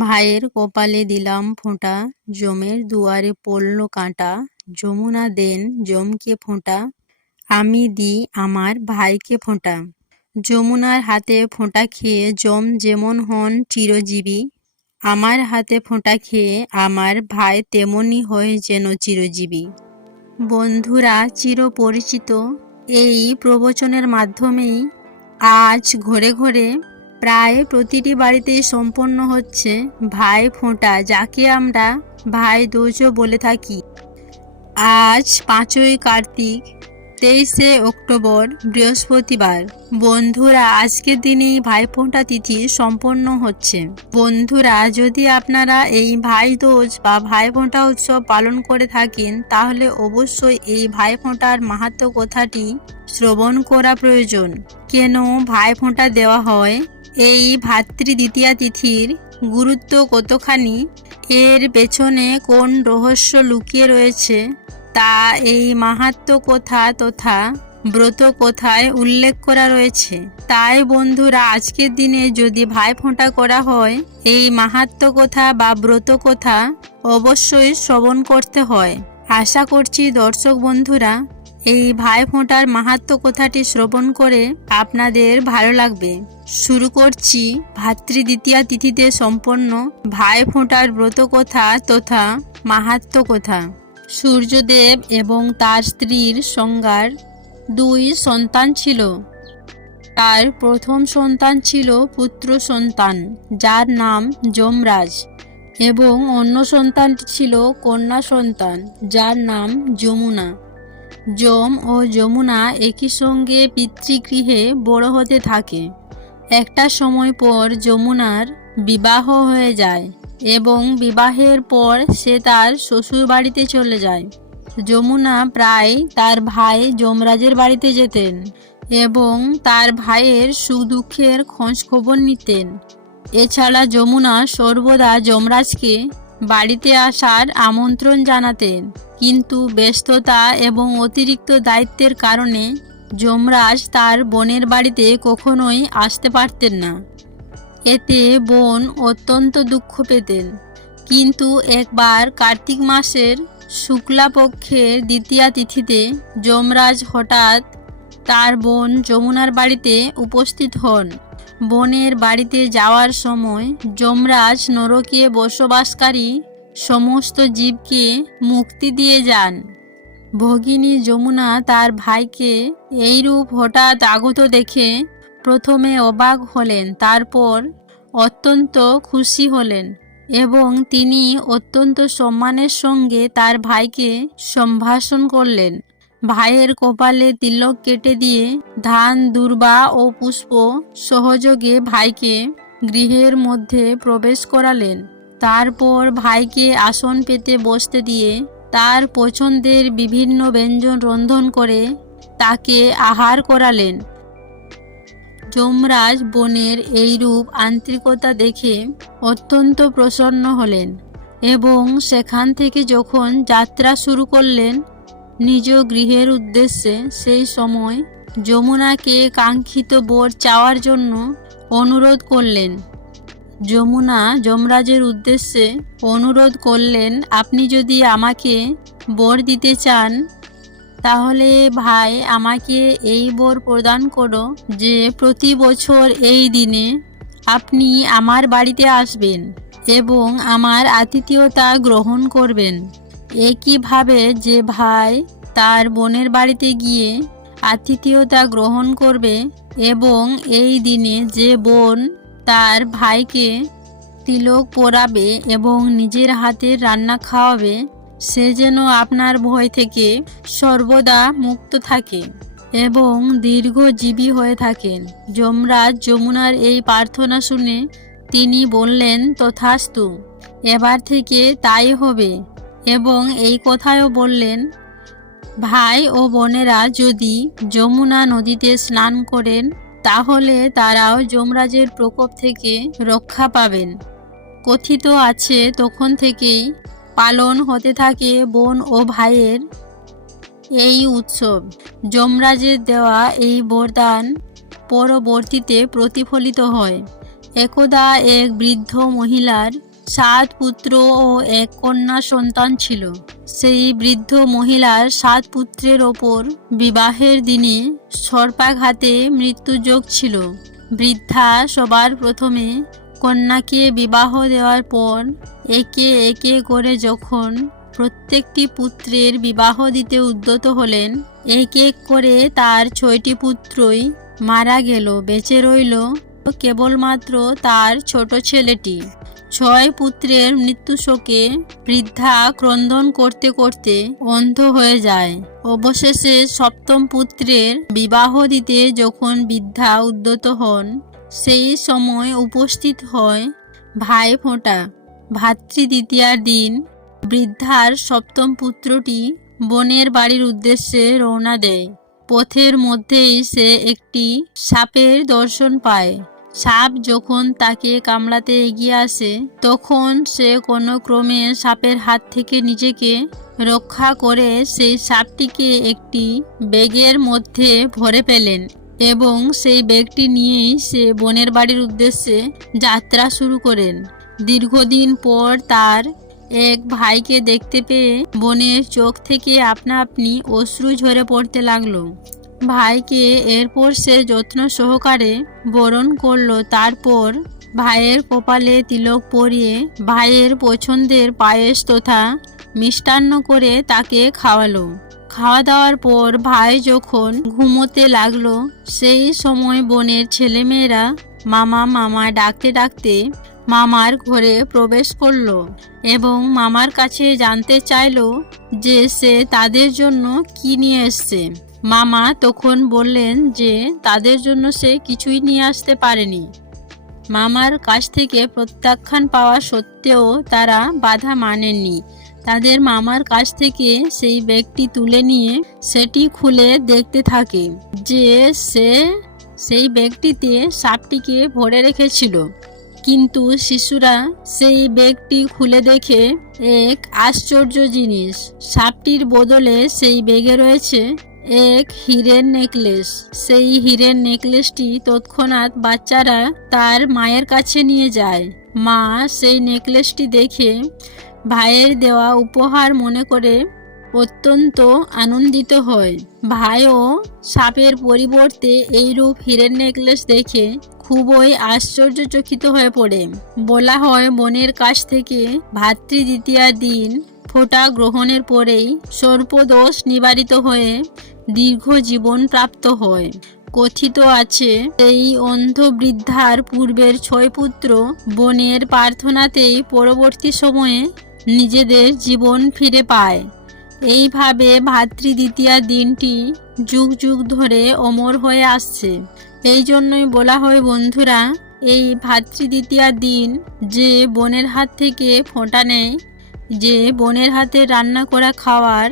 ভাইয়ের কপালে দিলাম ফোঁটা, যমের দুয়ারে পড়ল কাঁটা। যমুনা দেন যমকে ফোঁটা, আমি দিই আমার ভাইকে ফোঁটা। যমুনার হাতে ফোঁটা খেয়ে যম যেমন হন চিরজীবী, আমার হাতে ফোঁটা খেয়ে আমার ভাই তেমনই হয় যেন চিরজীবী। বন্ধুরা, চিরপরিচিত এই প্রবচনের মাধ্যমেই আজ ঘরে ঘরে প্রায় প্রতিটি বাড়িতেই সম্পন্ন হচ্ছে ভাই ফোঁটা, যাকে আমরা ভাই দুজও বলে থাকি। আজ 5ই কার্তিক, 23শে অক্টোবর, বৃহস্পতিবার। বন্ধুরা, আজকের দিনেই ভাইফোঁটা তিথি সম্পন্ন হচ্ছে। বন্ধুরা, যদি আপনারা এই ভাই দোজ বা ভাইফোঁটা উৎসব পালন করে থাকেন, তাহলে অবশ্যই এই ভাইফোঁটার মাহাত্ম্য কথাটি শ্রবণ করা প্রয়োজন। কেন ভাইফোঁটা দেওয়া হয়, এই ভাতৃদ্বিতীয়া তিথির গুরুত্ব কতখানি, এর পেছনে কোন রহস্য লুকিয়ে রয়েছে, তা এই মাহাত্ম্য কথা তথা ব্রত কথায় উল্লেখ করা রয়েছে। তাই বন্ধুরা, আজকের দিনে যদি ভাইফোঁটা করা হয়, এই মাহাত্ম্য কথা বা ব্রত কথা অবশ্যই শ্রবণ করতে হয়। আশা করছি দর্শক বন্ধুরা, এই ভাইফোঁটার মাহাত্ম্য কথাটি শ্রবণ করে আপনাদের ভালো লাগবে। শুরু করছি ভাতৃদ্বিতীয়া তিথিতে সম্পন্ন ভাইফোঁটার ব্রত কথা তথা মাহাত্ম্য কথা। সূর্যদেব এবং তার স্ত্রীর সংজ্ঞার 2 সন্তান ছিল। তার প্রথম সন্তান ছিল পুত্র সন্তান, যার নাম যমরাজ, এবং অন্য সন্তানটি ছিল কন্যা সন্তান, যার নাম যমুনা। যম ও যমুনা একই সঙ্গে পিতৃগৃহে বড় হতে থাকে। একটা সময় পর যমুনার বিবাহ হয়ে যায় এবং বিবাহের পর সে তার শ্বশুর বাড়িতে চলে যায়। যমুনা প্রায় তার ভাই যমরাজের বাড়িতে যেতেন এবং তার ভাইয়ের সুখ দুঃখের খোঁজ খবর নিতেন। এছাড়া যমুনা সর্বদা যমরাজকে বাড়িতে আসার আমন্ত্রণ জানাতেন, কিন্তু ব্যস্ততা এবং অতিরিক্ত দায়িত্বের কারণে যমরাজ তার বোনের বাড়িতে কখনোই আসতে পারতেন না। এতে বোন অত্যন্ত দুঃখ পেতেন। কিন্তু একবার কার্তিক মাসের শুক্লা পক্ষের দ্বিতীয়া তিথিতে যমরাজ হঠাৎ তার বোন যমুনার বাড়িতে উপস্থিত হন। বোনের বাড়িতে যাওয়ার সময় যমরাজ নরকে বসবাসকারী সমস্ত জীবকে মুক্তি দিয়ে যান। ভগিনী যমুনা তার ভাইকে এইরূপ হঠাৎ আগত দেখে প্রথমে অবাক হলেন, তারপর অত্যন্ত খুশি হলেন এবং তিনি অত্যন্ত সম্মানের সঙ্গে তার ভাইকে সম্ভাষণ করলেন। ভাইয়ের কপালে তিলক কেটে দিয়ে ধান, দূর্বা ও পুষ্প সহযোগে ভাইকে গৃহের মধ্যে প্রবেশ করালেন। তারপর ভাইকে আসন পেতে বসতে দিয়ে তার পছন্দের বিভিন্ন ব্যঞ্জন রন্ধন করে তাকে আহার করালেন। যমরাজ বোনের এইরূপ আন্তরিকতা দেখে অত্যন্ত প্রসন্ন হলেন এবং সেখান থেকে যখন যাত্রা শুরু করলেন নিজ গৃহের উদ্দেশ্যে, সেই সময় যমুনাকে কাঙ্ক্ষিত বর চাওয়ার জন্য অনুরোধ করলেন। যমুনা যমরাজের উদ্দেশ্যে অনুরোধ করলেন, আপনি যদি আমাকে বর দিতে চান, তাহলে ভাই আমাকে এই বর প্রদান করো যে প্রতি বছর এই দিনে আপনি আমার বাড়িতে আসবেন এবং আমার আতিথেয়তা গ্রহণ করবেন। একইভাবে যে ভাই তার বোনের বাড়িতে গিয়ে আতিথেয়তা গ্রহণ করবে এবং এই দিনে যে বোন তার ভাইকে তিলক পরাবে এবং নিজের হাতের রান্না খাওয়াবে, সে যেন আপনার ভয় থেকে সর্বদা মুক্ত থাকে এবং দীর্ঘজীবী হয়ে থাকেন। যমরাজ যমুনার এই প্রার্থনা শুনে তিনি বললেন, তথাস্তু, এবার থেকে তাই হবে। এবং এই কথাও বললেন, ভাই ও বোনেরা যদি যমুনা নদীতে স্নান করেন, তাহলে তারাও যমরাজের প্রকোপ থেকে রক্ষা পাবেন। কথিত আছে, তখন থেকেই পালন হতে থাকে বোন ও ভাইয়ের এই উৎসব। যমরাজের দেওয়া এই বরদান পরবর্তীতে প্রতিফলিত হয় একদা এক বৃদ্ধ মহিলার 7 পুত্র ও 1 কন্যা সন্তান ছিল। সেই বৃদ্ধ মহিলার 7 পুত্রের ওপর বিবাহের দিনে সর্পাঘাতে মৃত্যুযোগ ছিল। বৃদ্ধা সবার প্রথমে কন্যাকে বিবাহ দেওয়ার পর একে একে করে যখন প্রত্যেকটি পুত্রের বিবাহ দিতে উদ্যত হলেন, এক এক করে তার 6টি পুত্রই মারা গেল। বেঁচে রইল কেবলমাত্র তার ছোট ছেলেটি। 6 পুত্রের মৃত্যু শোকে বৃদ্ধা ক্রন্দন করতে করতে অন্ধ হয়ে যায়। অবশেষে 7ম পুত্রের বিবাহ দিতে যখন বৃদ্ধা উদ্যত হন, সেই সময় উপস্থিত হয় ভাইফোঁটা। ভাতৃদ্বিতীয়ার দিন বৃদ্ধার 7ম পুত্রটি বোনের বাড়ির উদ্দেশ্যে রওনা দেয়। পথের মধ্যেই সে একটি সাপের দর্শন পায়। সাপ যখন তাকে কামড়াতে এগিয়ে আসে, তখন সে কোনো ক্রমে সাপের হাত থেকে নিজেকে রক্ষা করে সেই সাপটিকে একটি ব্যাগের মধ্যে ভরে ফেলেন এবং সেই ব্যাগটি নিয়েই সে বোনের বাড়ির উদ্দেশ্যে যাত্রা শুরু করেন। দীর্ঘদিন পর তার এক ভাইকে দেখতে পেয়ে বোনের চোখ থেকে আপনা আপনি অশ্রু ঝরে পড়তে লাগলো। ভাইকে এরপর সে যত্ন সহকারে বরণ করলো। তারপর ভাইয়ের কপালে তিলক পরিয়ে ভাইয়ের পছন্দের পায়েস তথা মিষ্টান্ন করে তাকে খাওয়ালো। খাওয়া দাওয়ার পর ভাই যখন ঘুমোতে লাগলো, সেই সময় বোনের ছেলেমেয়েরা মামা মামা ডাকতে ডাকতে মামার ঘরে প্রবেশ করলো এবং মামার কাছে জানতে চাইলো যে সে তাদের জন্য কি নিয়ে এসছে। মামা তখন বললেন যে তাদের জন্য সে কিছুই নিয়ে আসতে পারেনি। মামার কাছ থেকে প্রত্যাখ্যান পাওয়া সত্ত্বেও তারা বাধা মানেননি। তাদের মামার কাছ থেকে সেই ব্যাগটি তুলে নিয়ে সেটি খুলে দেখতে থাকে যে সে সেই ব্যাগটিতে সাপটিকে ভরে রেখেছিল। কিন্তু শিশুরা সেই ব্যাগটি খুলে দেখে এক আশ্চর্য জিনিস। সাপটির বদলে সেই ব্যাগে রয়েছে এক হীরের নেকলেস। সেই হীরের নেকলেসটি তৎক্ষণাৎ বাচ্চারা তার মায়ের কাছে নিয়ে যায়। মা সেই নেকলেসটি দেখে ভাইয়ের দেওয়া উপহার মনে করে অত্যন্ত আনন্দিত হয়। ভাইও সাপের পরিবর্তে এইরূপ হীরের নেকলেস দেখে খুবই আশ্চর্যচকিত হয়ে পড়ে। বলা হয় বোনের কাছ থেকে ভাতৃদ্বিতীয়ার দিন ফোঁটা গ্রহণের পরেই সর্পদোষ নিবারিত হয়ে দীর্ঘ জীবন প্রাপ্ত হয়। কথিত আছে এই অন্ধ বৃদ্ধার পূর্বের 6 পুত্র বোনের প্রার্থনাতেই পরবর্তী সময়ে নিজেদের জীবন ফিরে পায়। এইভাবে ভাতৃদ্বিতীয়ার দিনটি যুগ যুগ ধরে অমর হয়ে আসছে। এই জন্যই বলা হয় বন্ধুরা, এই ভাতৃদ্বিতীয়ার দিন যে বোনের হাত থেকে ফোঁটা নেয়, যে বোনের হাতে রান্না করা খাবার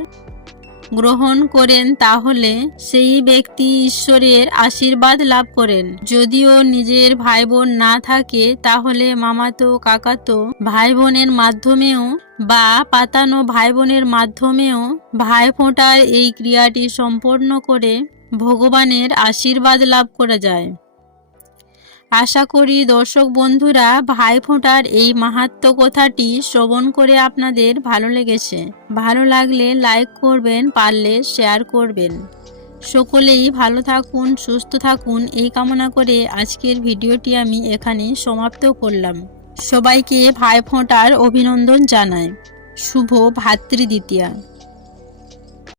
গ্রহণ করেন, তাহলে সেই ব্যক্তি ঈশ্বরের আশীর্বাদ লাভ করেন। যদিও নিজের ভাই বোন না থাকে, তাহলে মামাতো কাকাতো ভাই বোনের মাধ্যমেও বা পাতানো ভাই বোনের মাধ্যমেও ভাইফোঁটার এই ক্রিয়াটি সম্পন্ন করে ভগবানের আশীর্বাদ লাভ করা যায়। আশা করি দর্শক বন্ধুরা ভাইফোঁটার এই মাহাত্ম্য কথাটি শ্রবণ করে আপনাদের ভালো লেগেছে। ভালো লাগলে লাইক করবেন, পারলে শেয়ার করবেন। সকলেই ভালো থাকুন, সুস্থ থাকুন এই কামনা করে আজকের ভিডিওটি আমি এখানে সমাপ্ত করলাম। সবাইকে ভাইফোঁটার অভিনন্দন জানাই। শুভ ভাতৃদ্বিতীয়া।